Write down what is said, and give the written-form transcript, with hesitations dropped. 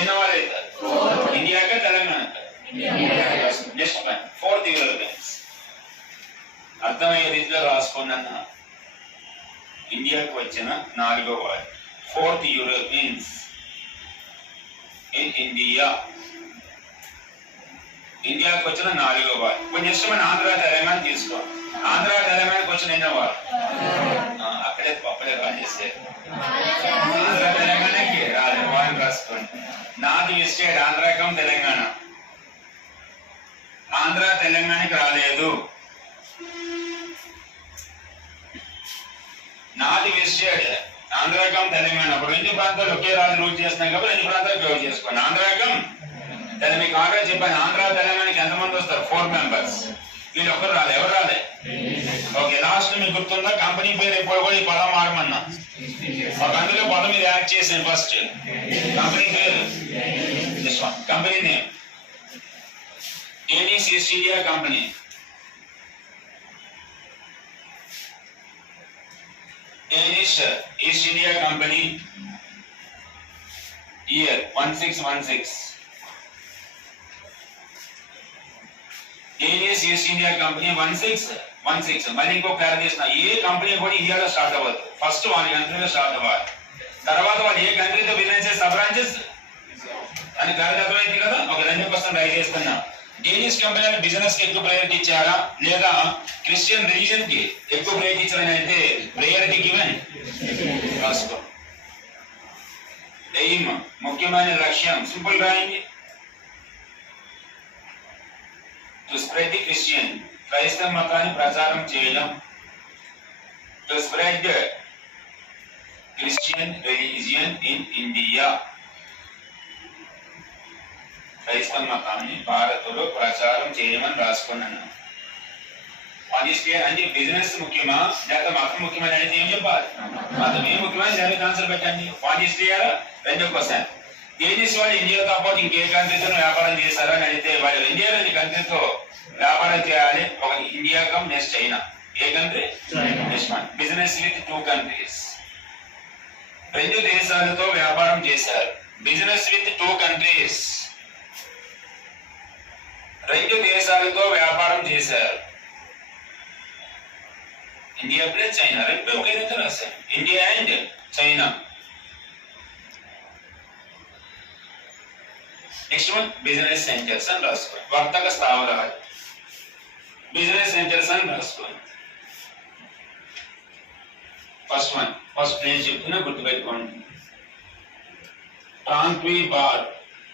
ఎన్నో వాళ్ళు అవుతారు? ఇండియాగా Telangana. Next one, fourth Europeans. అర్థమయ్యే రీతిలో రాసుకోండి అన్న. ఇండియాకు వచ్చిన 4వ వారు, ఫోర్త్ యూరోపియన్స్ ఇన్ ఇండియా. ఇండియాకు వచ్చిన 4వ వారు. ఇప్పుడు నెక్స్ట్ మన ఆంధ్ర తెలంగాణ తీసుకో. ఆంధ్ర తెలంగాణకు వచ్చిన ఎన్నో వారు? అక్కడే పప్పుడే రాజేస్తే ఆంధ్ర తెలంగాణకి రాలేదు. వారిని రాసుకోండి. నాది విస్టేట్ ఆంధ్రకం తెలంగాణ. ఆంధ్ర తెలంగాణకి రాలేదు. నాది విస్టేట్ ఆంధ్రకం తెలంగాణ. అప్పుడు 2 ప్రాంతాలు ఒకే రాజు రూల్ చేస్తున్నాయి కాబట్టి 2 ప్రాంతాలు ఉపయోగం చేసుకోండి. ఆంధ్రకం తెలంగాణ. మీకు ఆల్రెడీ చెప్పాను, ఆంధ్ర తెలంగాణకి ఎంతమంది వస్తారు? 4 మెంబర్స్. వీళ్ళు ఒకరు రాలే. ఎవరు రాలే? ఓకే, లాస్ట్ మీకు గుర్తుందా? కంపెనీ పేరు ఎప్పుడు కూడా ఈ పదం మారమన్నా. ఒక అందులో పదం ఇది యాడ్ చేసాను. ఫస్ట్ కంపెనీ పేరు, company name Aedes east India company. Aedes east India company. Year 1616. Aedes east India company 1616. మళ్ళీ ఇంకో క్లారిఫికేషన్, ఏ కంపెనీ కూడా ఇండియాలో స్టార్ట్ అవ్వదు. ఫస్ట్ వాళ్ళ కంట్రీలో స్టార్ట్ అవ్వాలి. తర్వాత వాళ్ళు ఏ కంట్రీతో బిజినెస్ చేసే సబ్ బ్రాంచెస్ అని క్లారిటీ అర్థమైంది కదా. ఒక 2% ట్రై చేస్తున్నా. డేనిష్ కంపెనీ బిజినెస్ కి ఎక్కువ ప్రయారిటీ ఇచ్చారా లేదా క్రిస్టియన్ రిలీజన్ కి ఎక్కువ ప్రయారిటీ ఇచ్చారని అయితే ప్రయారిటీ గివెన్ రాసుకో. ఎయిమ్, ముఖ్యమైన లక్ష్యం, సింపుల్ రాయండి. టు స్ప్రెడ్ ది క్రిస్టియన్, క్రైస్తవ మతాన్ని ప్రచారం చేయడం. To spread Christian religion in India, క్రైస్తవ మతాన్ని భారత్లో ప్రచారం చేయమని రాసుకున్నాను. అంటే బిజినెస్ ముఖ్యమా లేదా మతం ముఖ్యమని అనేది ఏం చెప్పాలి? మతమే ముఖ్యమని దానికి ఆన్సర్ పెట్టండి. పాటిస్తారా? 2%. డేనిష్ వాళ్ళు ఇండియాతో పాటు ఇంకే కంట్రీతో వ్యాపారం చేశారా అని అడిగితే వాళ్ళు ఇండియా 2 కంట్రీతో వ్యాపారం చేయాలి. ఒక India come next China. A country? Next one, business with 2 కంట్రీస్. 2 దేశాలతో వ్యాపారం చేశారు. బిజినెస్ విత్ 2 కంట్రీస్. 2 దేశాలతో వ్యాపారం చేశారు. ఇండియా ప్లస్ చైనా, 2 ఒకే దగ్గర రాశారు. India and China. Next one, business centres అని రాసుకోండి. వర్తక స్థావరాలు, బిజినెస్ సెంటర్స్ అని రాసుకోండి. ఫస్ట్ వన్, ఫస్ట్ నేను చెప్తున్నా గుర్తుపెట్టుకోండి. ట్రాంక్వీ బార్.